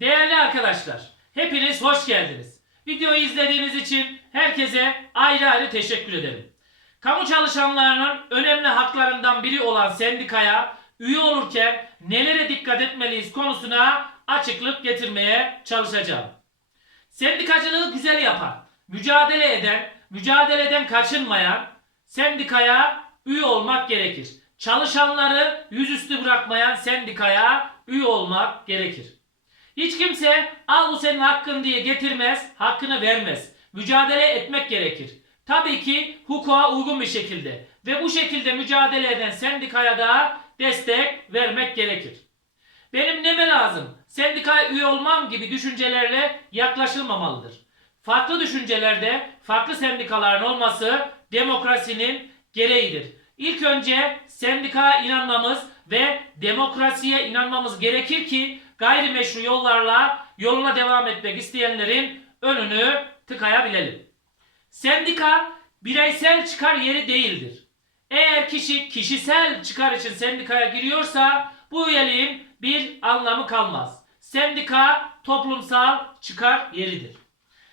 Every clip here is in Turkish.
Değerli arkadaşlar, hepiniz hoş geldiniz. Videoyu izlediğiniz için herkese ayrı ayrı teşekkür ederim. Kamu çalışanlarının önemli haklarından biri olan sendikaya üye olurken nelere dikkat etmeliyiz konusuna açıklık getirmeye çalışacağım. Sendikacılığı güzel yapan, mücadele eden, mücadeleden kaçınmayan sendikaya üye olmak gerekir. Çalışanları yüzüstü bırakmayan sendikaya üye olmak gerekir. Hiç kimse al bu senin hakkın diye getirmez, hakkını vermez. Mücadele etmek gerekir. Tabii ki hukuka uygun bir şekilde ve bu şekilde mücadele eden sendikaya da destek vermek gerekir. Benim neme lazım? Sendikaya üye olmam gibi düşüncelerle yaklaşılmamalıdır. Farklı düşüncelerde farklı sendikaların olması demokrasinin gereğidir. İlk önce sendikaya inanmamız ve demokrasiye inanmamız gerekir ki gayrimeşru yollarla yoluna devam etmek isteyenlerin önünü tıkayabilelim. Sendika bireysel çıkar yeri değildir. Eğer kişi kişisel çıkar için sendikaya giriyorsa bu üyeliğin bir anlamı kalmaz. Sendika toplumsal çıkar yeridir.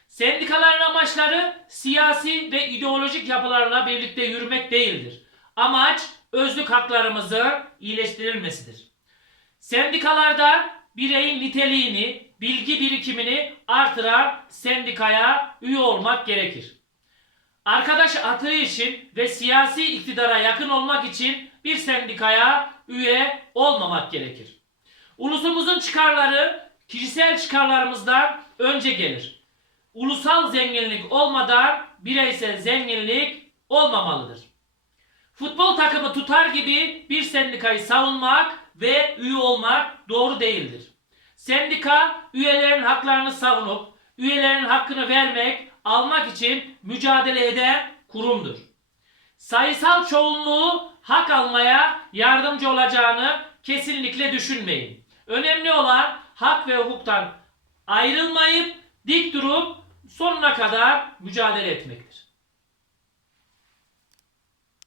Sendikaların amaçları siyasi ve ideolojik yapılarla birlikte yürümek değildir. Amaç özlük haklarımızın iyileştirilmesidir. Sendikalarda bireyin niteliğini, bilgi birikimini artıran sendikaya üye olmak gerekir. Arkadaş atığı için ve siyasi iktidara yakın olmak için bir sendikaya üye olmamak gerekir. Ulusumuzun çıkarları kişisel çıkarlarımızdan önce gelir. Ulusal zenginlik olmadan bireysel zenginlik olmamalıdır. Futbol takımı tutar gibi bir sendikayı savunmak ve üye olmak doğru değildir. Sendika üyelerin haklarını savunup üyelerin hakkını vermek, almak için mücadele eden kurumdur. Sayısal çoğunluğu hak almaya yardımcı olacağını kesinlikle düşünmeyin. Önemli olan hak ve hukuktan ayrılmayıp dik durup sonuna kadar mücadele etmektir.